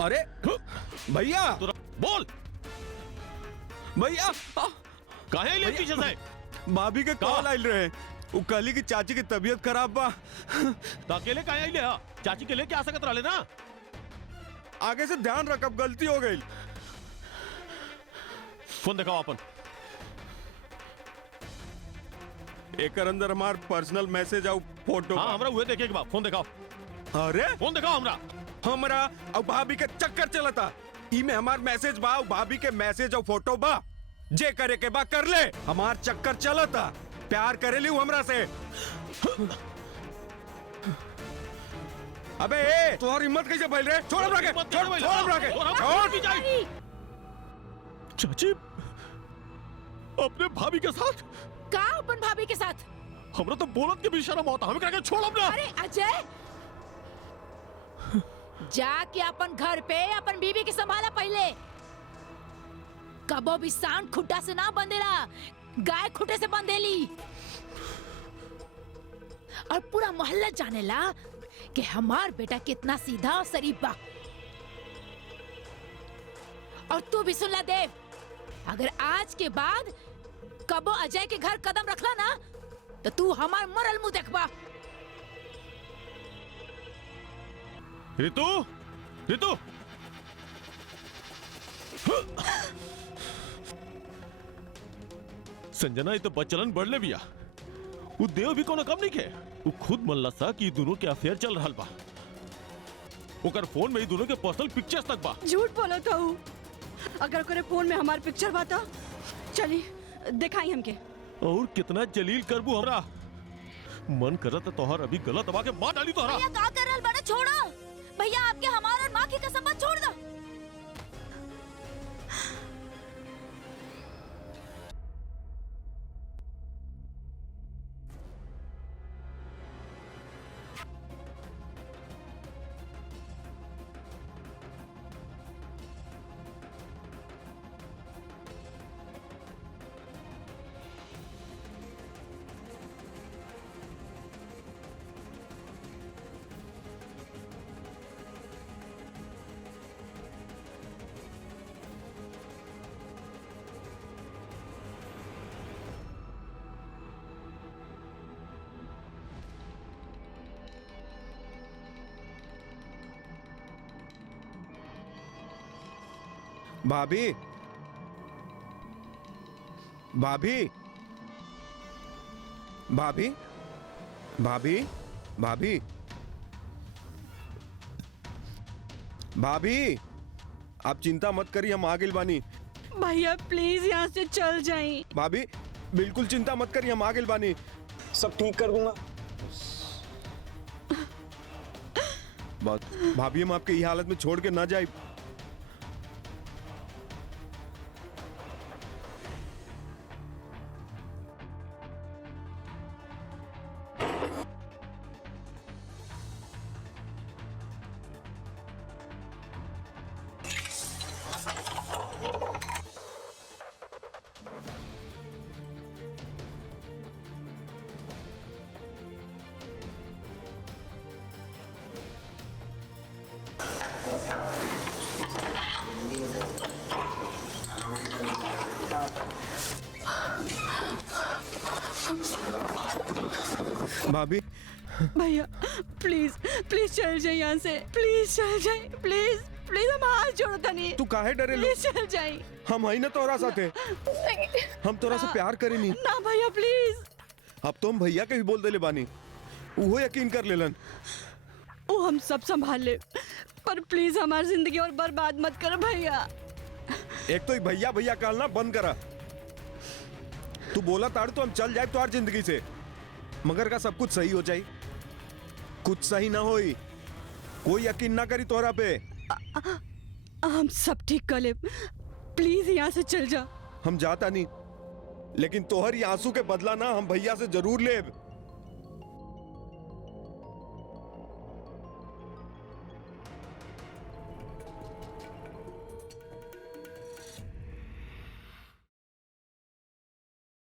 अरे भैया बोल भैया काहे ले पीछे से? भाभी के कॉल आइल रहे। वो कहली की चाची की तबीयत खराब बा। तो अकेले काहे आइले हा? चाची के लेके आ सकत रहले ना। आगे से ध्यान रखब, गलती हो गई। फोन दिखाओ अपन। एकर अंदर हमार पर्सनल मैसेज और फोटो। हाँ हमरा उहे देखे के बा। फोन दिखाओ। अरे फोन दिखाओ हमरा। हमरा और भाभी के चक्कर चलता। ई में हमार मैसेज बा, भाभी के मैसेज और फोटो बा। जे करे के बा कर ले, हमार चक्कर चलता। प्यार करेली हमरा से। अबे ए, तुम्हारी हिम्मत कैसे फैल रहे? छोड़ हमरा के, छोड़ हमरा के, छोड़। चाची अपने भाभी के साथ? का अपन भाभी के साथ? हमरा तो बोलत के भी शर्म आता। हमें कह के छोड़ अपना। अरे अजय, जाके अपन घर पे अपन बीवी की संभाला पहले। कबो भी सांड खुट्टा से ना बंधेला, गाय खुट्टे से बंधेली। और पूरा मोहल्ला जानेला कि हमार बेटा कितना सीधा और शरीफ बा। और तू भी सुन ला देव, अगर आज के बाद कबो अजय के घर कदम रखला ना तो तू हमार मरल मुंह देखबा। रितु, रितु, संजना ये तो बच्चलन बढ़ले बिया। वो देव भी कोनो कम नहीं के। वो खुद मल्ला सा कि दोनों के अफेयर चल रहा बा। ओकर फोन में ही दोनों के पर्सनल पिक्चर्स तक बा। झूठ बोला था वो। अगर ओकरे फोन में हमार पिक्चर बा तो चली दिखाई हमके। और कितना जलील करबू हमरा। मन करत तोहर अभी गलत दबा के मार डाली तोहरा। भैया का कर रहल बड़ा? छोड़ो भैया, आपके हमार और माँ की कसम मत छोड़ दो। भाभी, भाभी, भाभी, भाभी, भाभी, भाभी, आप चिंता मत करिए, हम आ गइल बानी। भैया प्लीज यहाँ से चल जाइए। भाभी बिल्कुल चिंता मत करिए, हम आ गइल बानी। सब ठीक कर दूंगा। भाभी हम आपके ये हालत में छोड़ के ना जाए। भाभी भैया प्लीज प्लीज चल जाइए यहाँ से। प्लीज चल जाइए, प्लीज प्लीज, हम हाथ जोड़ता नहीं। तू काहे डरे? प्लीज चल जाइए। हम है ना तोरा साथे। हम तोरा से प्यार करेनी ना भैया प्लीज। अब तो हम भैया के भी बोल देले बानी, वो यकीन कर लेलन। ओ हम सब संभाल ले, पर प्लीज हमारी जिंदगी और बर्बाद मत कर भैया। एक तो भैया भैया कहना बंद करा। तू बोला ताड़ तो हम चल जाए तुम्हारी जिंदगी से, मगर का सब कुछ सही हो जाए? कुछ सही ना होई, कोई यकीन ना करी तोहरा पे। हम सब ठीक कर ले, प्लीज यहाँ से चल जा। हम जाता नहीं, लेकिन तोहर ये आंसू के बदला ना हम भैया से जरूर लेब।